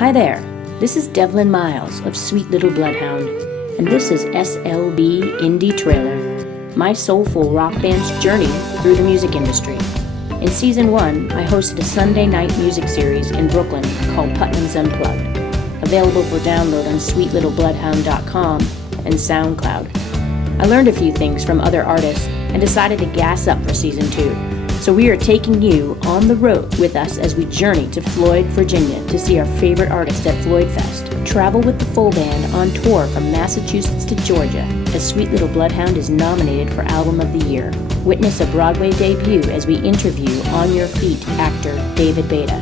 Hi there, this is Devlin Miles of Sweet Little Bloodhound, and this is SLB Indie Trailer, my soulful rock band's journey through the music industry. In Season 1, I hosted a Sunday night music series in Brooklyn called Putnam's Unplugged, available for download on sweetlittlebloodhound.com and SoundCloud. I learned a few things from other artists and decided to gas up for Season 2. So we are taking you on the road with us as we journey to Floyd, Virginia to see our favorite artists at Floyd Fest. Travel with the full band on tour from Massachusetts to Georgia as Sweet Little Bloodhound is nominated for Album of the Year. Witness a Broadway debut as we interview On Your Feet actor David Beta.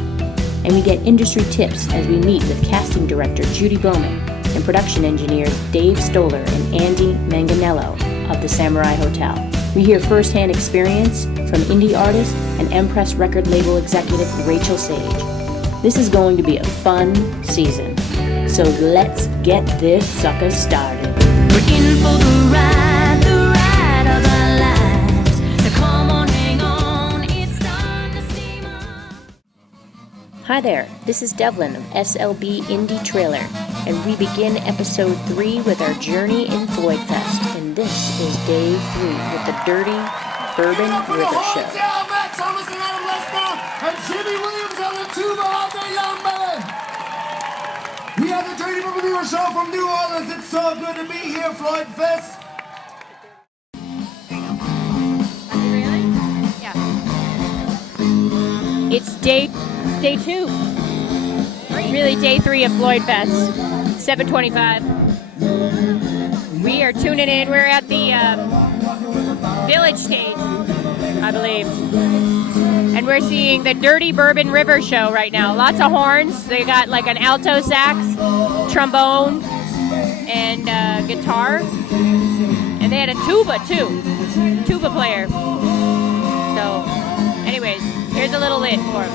And we get industry tips as we meet with casting director Judy Bowman and production engineers Dave Stoller and Andy Manganello of the Samurai Hotel. We hear firsthand experience from indie artist and Empress record label executive Rachel Sage. This is going to be a fun season, so let's get this sucker started. We're in for the ride of our lives. So come on, hang on, it's time to steam up. Hi there, this is Devlin of SLB Indie Trailer, and we begin episode 3 with our journey in Floyd Fest. And this is day 3 with the Dirty Bourbon River Show. And Jimmy Williams on the tuba all day long, baby. We have the Dirty Bourbon River Show from New Orleans. It's so good to be here, Floyd Fest. Really? Yeah. It's day 2. Really day 3 of Floyd Fest. 7:25. We are tuning in. We're at the Village stage, I believe. And we're seeing the Dirty Bourbon River Show right now. Lots of horns. They got like an alto sax, trombone, and guitar. And they had a tuba too. Tuba player. So, anyways, here's a little lit for them.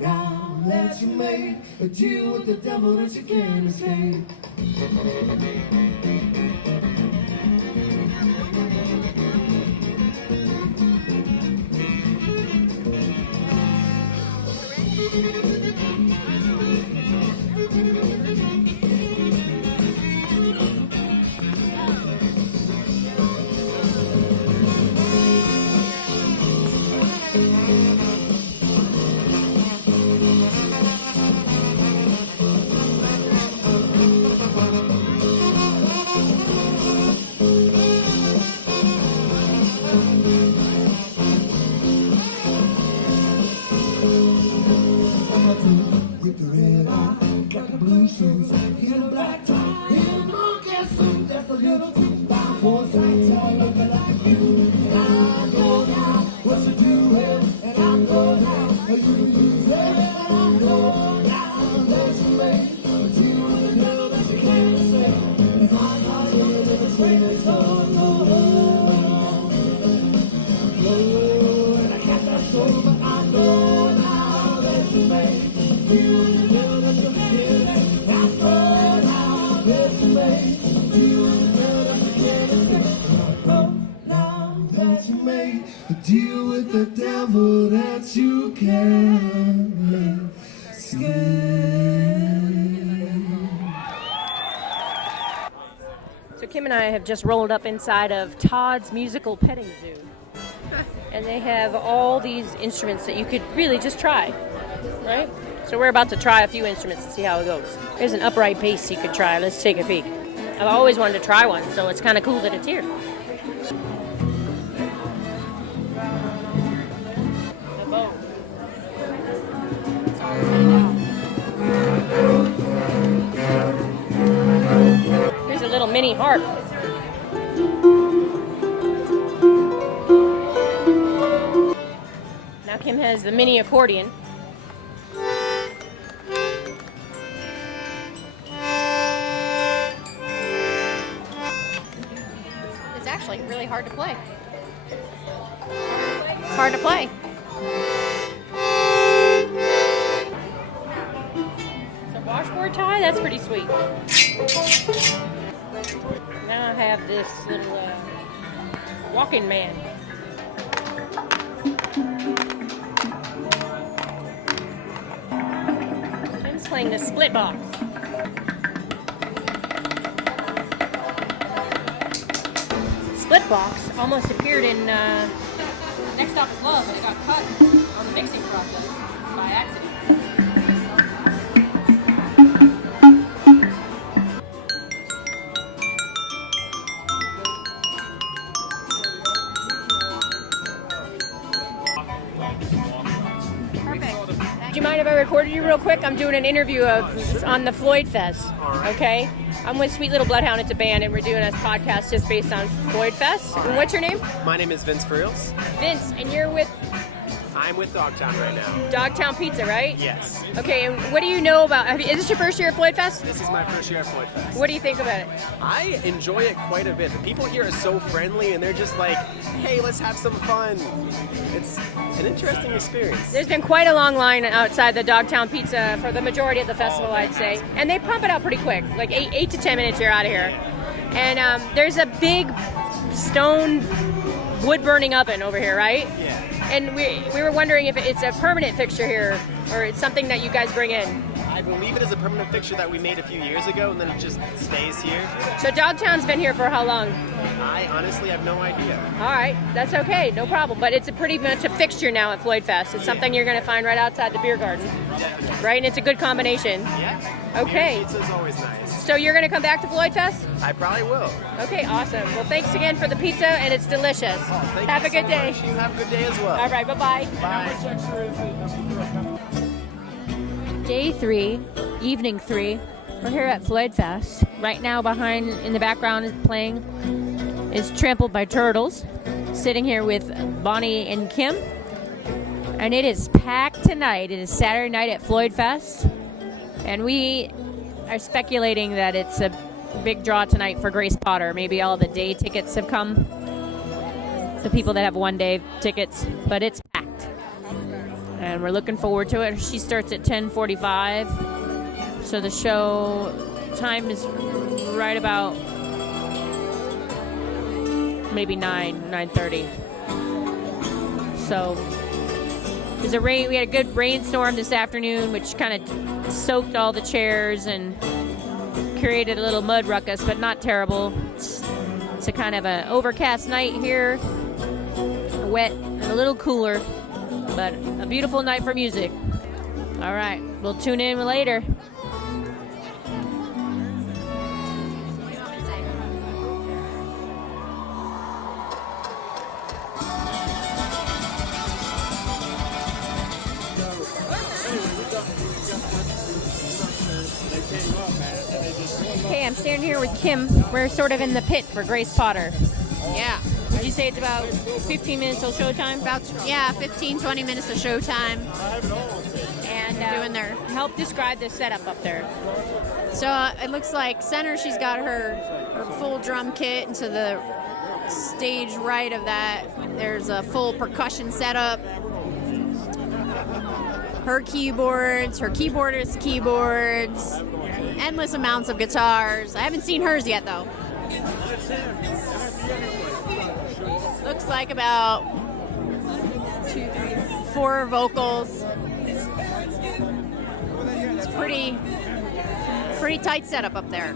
Now that you made a deal with the devil that you can't escape. With the red eye, got the blue shoes, he the black tie, he the monkey suit, that's a little too loud for sight, I look like you, and I know now what you do here, and I know now how you use it, and I know now that you made a deal with the devil that you can't say, and I'm not here to between it, so no, and I can't stop so, but I know now that you made. Deal with the devil that you can't escape. So Kim and I have just rolled up inside of Todd's Musical Petting Zoo. And they have all these instruments that you could really just try, right? So we're about to try a few instruments to see how it goes. There's an upright bass you could try. Let's take a peek. I've always wanted to try one, so it's kind of cool that it's here. The bow. mini harp. Now Kim has the mini accordion. It's actually really hard to play. It's hard to play. So washboard tie, that's pretty sweet. Now I have this little walking man. Kim's playing the split box. Split box almost appeared in Next Stop is Love, but it got cut on the mixing process by accident. Do you mind if I recorded you real quick? I'm doing an interview on the Floyd Fest. Okay? I'm with Sweet Little Bloodhound. It's a band, and we're doing a podcast just based on Floyd Fest. And what's your name? My name is Vince Friels. Vince, and you're with I'm with Dogtown right now. Dogtown Pizza, right? Yes. Okay, and what do you know about... is this your first year at Floyd Fest? This is my first year at Floyd Fest. What do you think about it? I enjoy it quite a bit. The people here are so friendly, and they're just like, hey, let's have some fun. It's an interesting experience. There's been quite a long line outside the Dogtown Pizza for the majority of the festival, I'd say. And they pump it out pretty quick. Like 8 to 10 minutes, you're out of here. And there's a big stone wood-burning oven over here, right? Yeah. And we were wondering if it's a permanent fixture here, or it's something that you guys bring in. I believe it is a permanent fixture that we made a few years ago, and then it just stays here. So Dogtown's been here for how long? I honestly have no idea. All right, that's okay, no problem. But it's a pretty much a fixture now at Floyd Fest. It's something you're going to find right outside the beer garden, Definitely. right? And it's a good combination. Yeah. Okay. Pizza's always nice. So you're going to come back to Floyd Fest? I probably will. Okay, awesome. Well, thanks again for the pizza, and it's delicious. Thank Have you a good so day. much. You have a good day as well. All right, bye-bye. Bye. Day 3, evening 3. We're here at Floyd Fest. Right now, behind in the background is playing is Trampled by Turtles. Sitting here with Bonnie and Kim. And it is packed tonight. It is Saturday night at Floyd Fest. And we are speculating that it's a big draw tonight for Grace Potter. Maybe all the day tickets have come. The people that have one-day tickets. But it's packed. And we're looking forward to it. She starts at 10:45. So the show time is right about maybe 9:30. So there's a rain. We had a good rainstorm this afternoon, which kind of soaked all the chairs and created a little mud ruckus, but not terrible. It's a kind of an overcast night here, wet and a little cooler, but a beautiful night for music. All right, we'll tune in later. Okay, I'm standing here with Kim. We're sort of in the pit for Grace Potter. Yeah, Would you say it's about 15 minutes till showtime? about 15, 20 minutes of showtime. And Doing their- help describe the setup up there. So it looks like center, she's got her full drum kit, and to the stage right of that, there's a full percussion setup. Her keyboards, her keyboardist keyboards, endless amounts of guitars. I haven't seen hers yet, though. Looks like about 2, 3, 4 vocals. It's pretty tight setup up there.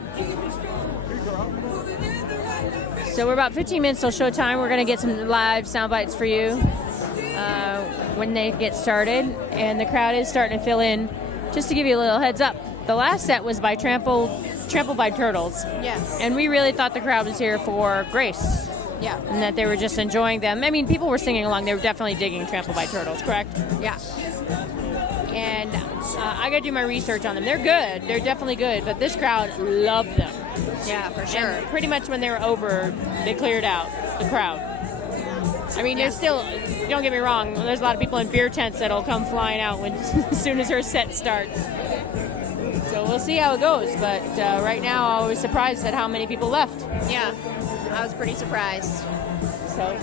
So we're about 15 minutes till showtime. We're going to get some live sound bites for you when they get started. And the crowd is starting to fill in. Just to give you a little heads up, the last set was by Trampled by Turtles. Yes. And we really thought the crowd was here for Grace. Yeah. And that they were just enjoying them. I mean, people were singing along. They were definitely digging Trampled by Turtles, correct? Yeah. And I got to do my research on them. They're good. They're definitely good. But this crowd loved them. Yeah, for sure. And pretty much when they were over, they cleared out the crowd. I mean, there's still, don't get me wrong, there's a lot of people in beer tents that'll come flying out when as soon as her set starts. So we'll see how it goes. But right now, I was surprised at how many people left. Yeah, I was pretty surprised. So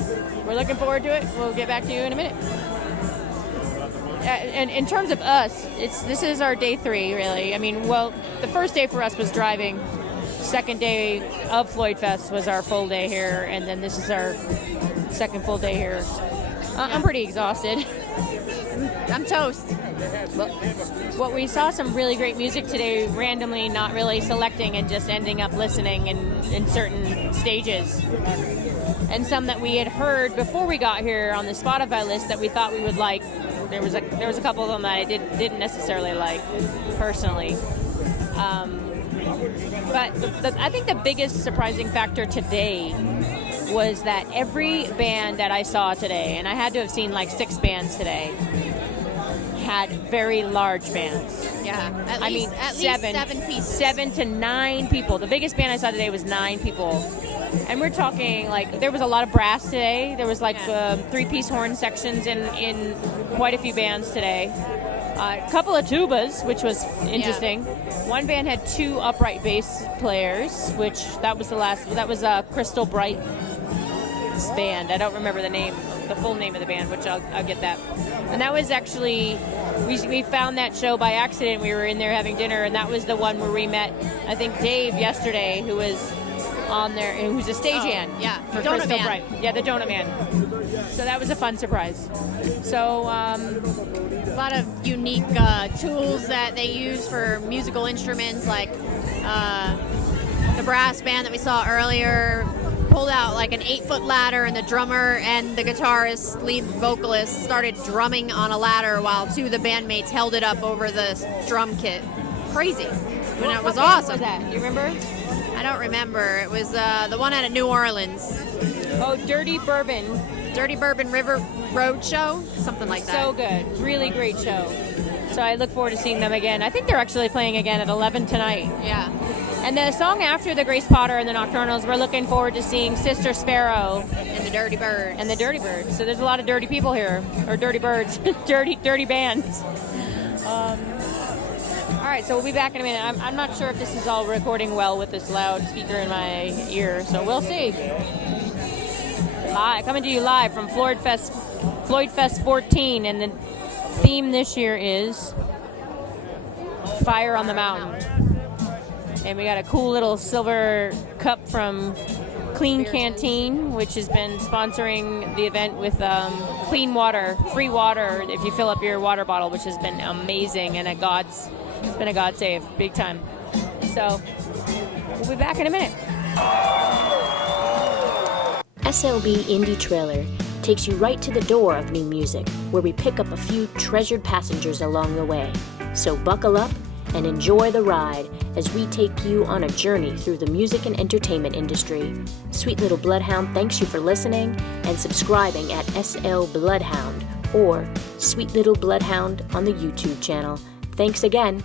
we're looking forward to it. We'll get back to you in a minute. And in terms of us, this is our day 3, really. I mean, well, the first day for us was driving. Second day of Floyd Fest was our full day here, and then this is our second full day here. I'm pretty exhausted. I'm toast. Well, we saw some really great music today, randomly, not really selecting and just ending up listening in certain stages. And some that we had heard before we got here on the Spotify list that we thought we would like. There was a couple of them that I didn't necessarily like personally. But I think the biggest surprising factor today was that every band that I saw today, and I had to have seen like 6 bands today, had very large bands. Yeah, at least 7 pieces. 7 to 9 people. The biggest band I saw today was 9 people. And we're talking, like, there was a lot of brass today. There was like 3-piece horn sections in quite a few bands today. A couple of tubas, which was interesting. Yeah. One band had 2 upright bass players, which that was Crystal Bright band. I don't remember the full name of the band, which I'll get that. And that was actually, we found that show by accident. We were in there having dinner, and that was the one where we met, I think, Dave yesterday, who was on there, and who's a stagehand for Donut Crystal Man. Bright. Yeah, the Donut Man. So that was a fun surprise. So, a lot of unique tools that they use for musical instruments, like the brass band that we saw earlier pulled out like an 8-foot ladder, and the drummer and the guitarist, lead vocalist, started drumming on a ladder while 2 of the bandmates held it up over the drum kit. Crazy. And it was awesome. What was that? You remember? I don't remember. It was the one out of New Orleans. Oh, Dirty Bourbon River Road Show, something like that. So good. Really great show. So I look forward to seeing them again. I think they're actually playing again at 11 tonight. Yeah. And the song after the Grace Potter and the Nocturnals, we're looking forward to seeing Sister Sparrow. And the Dirty Birds. And the Dirty Birds. So there's a lot of dirty people here. Or dirty birds. dirty bands. All right, so we'll be back in a minute. I'm not sure if this is all recording well with this loudspeaker in my ear, so we'll see. Coming to you live from Floyd Fest 14, and the theme this year is Fire on the Mountain. And we got a cool little silver cup from Clean Canteen, which has been sponsoring the event with clean water, free water if you fill up your water bottle, which has been amazing and it's been a God save, big time. So we'll be back in a minute. SLB Indie Trailer takes you right to the door of new music, where we pick up a few treasured passengers along the way. So buckle up and enjoy the ride as we take you on a journey through the music and entertainment industry. Sweet Little Bloodhound thanks you for listening and subscribing at SL Bloodhound or Sweet Little Bloodhound on the YouTube channel. Thanks again.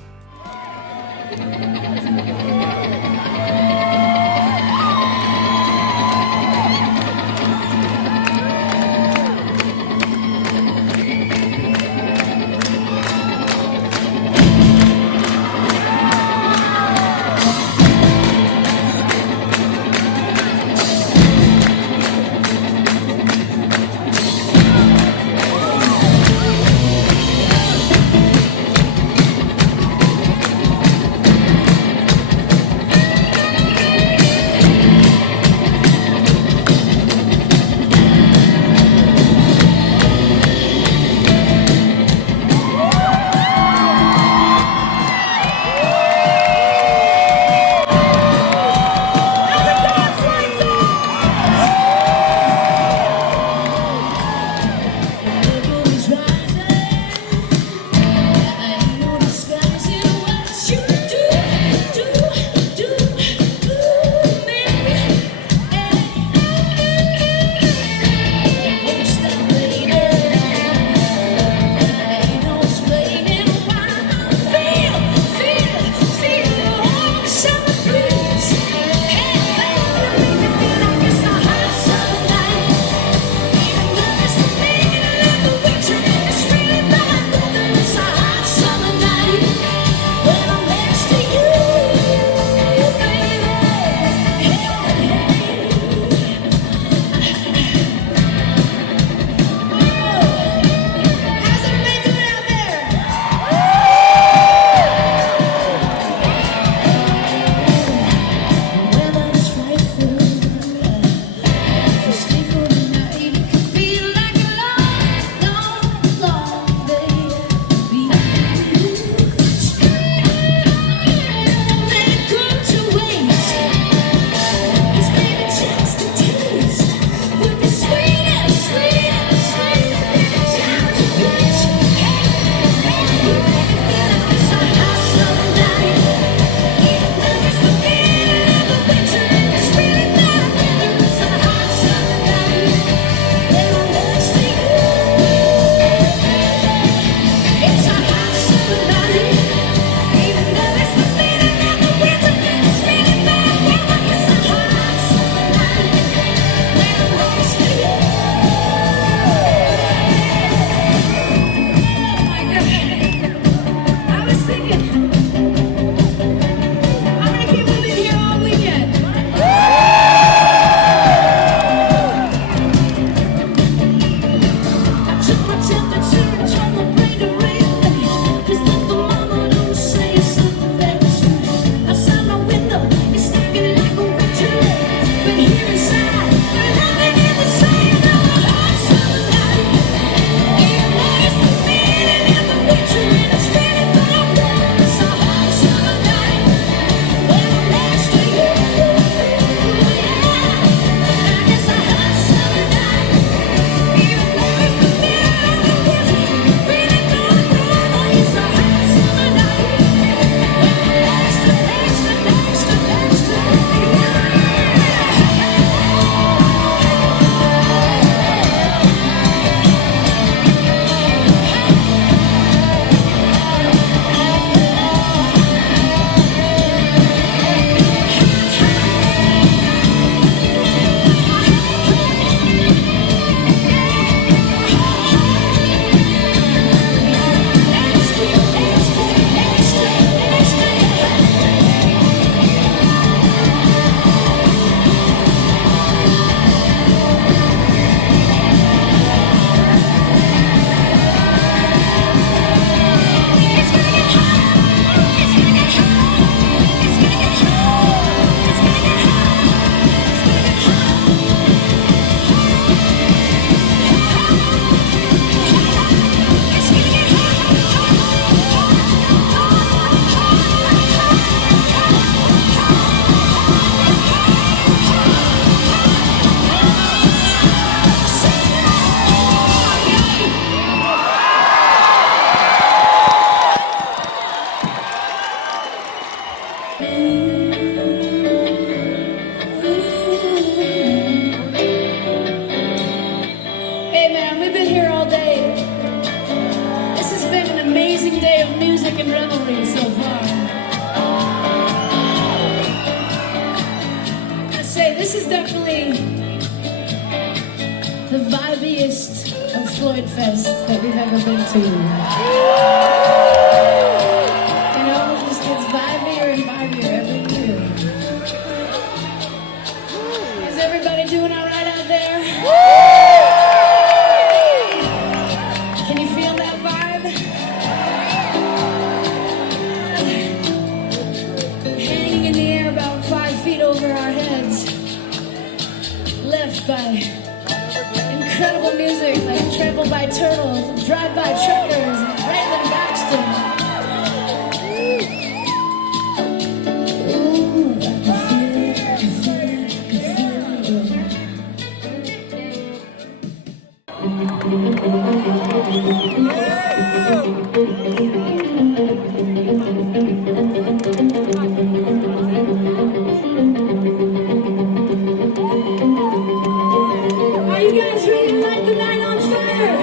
taking revelry so far. I say this is definitely the vibiest of Floyd Fest that we've ever been to. You know, it just gets vibier and vibier every year. Is everybody doing all right out there? Can you feel that vibe? Hanging in the air about 5 feet over our heads. Left by incredible music like Trampled by Turtles, Drive-By Truckers, and Random Baxter. Ooh, I can feel it, I can feel it, I can Are you guys ready to light the night on fire?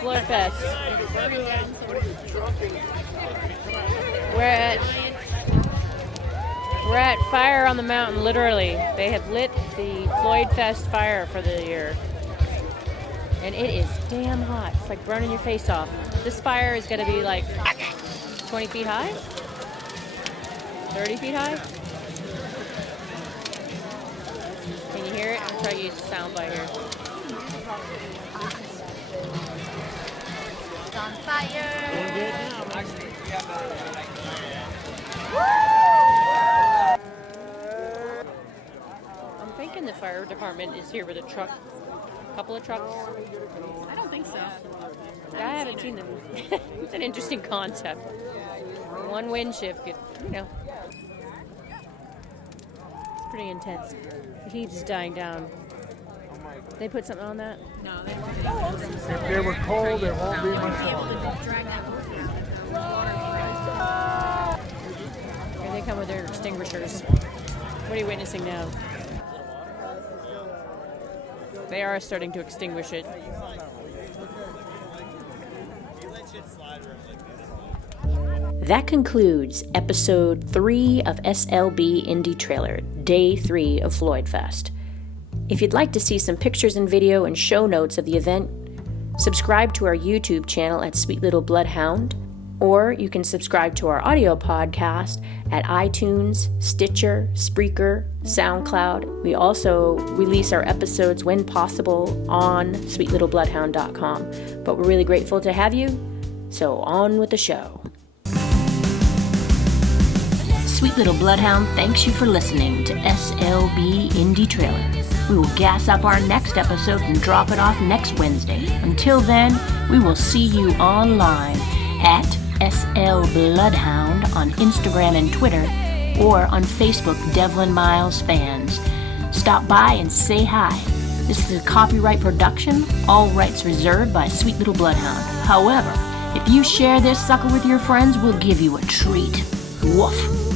Floyd Fest. We're at Fire on the Mountain, literally. They have lit the Floyd Fest fire for the year. And it is damn hot. It's like burning your face off. This fire is going to be like 20 feet high? 30 feet high? Can you hear it? I'm going to try to use the sound by here. It's on fire. I'm thinking the fire department is here with a truck. A couple of trucks. I don't think so. I haven't seen them. It's an interesting concept. One wind shift, it's pretty intense. The heat is dying down. They put something on that? No, they If they were cold, it won't be much. Here they come with their extinguishers. What are you witnessing now? They are starting to extinguish it. That concludes episode 3 of SLB Indie Trailer, day 3 of Floyd Fest. If you'd like to see some pictures and video and show notes of the event, subscribe to our YouTube channel at Sweet Little Bloodhound, or you can subscribe to our audio podcast at iTunes, Stitcher, Spreaker, SoundCloud. We also release our episodes when possible on sweetlittlebloodhound.com. But we're really grateful to have you, so on with the show. Sweet Little Bloodhound thanks you for listening to SLB Indie Trailer. We will gas up our next episode and drop it off next Wednesday. Until then, we will see you online at SL Bloodhound on Instagram and Twitter, or on Facebook, Devlin Miles Fans. Stop by and say hi. This is a copyright production, all rights reserved by Sweet Little Bloodhound. However, if you share this sucker with your friends, we'll give you a treat. Woof.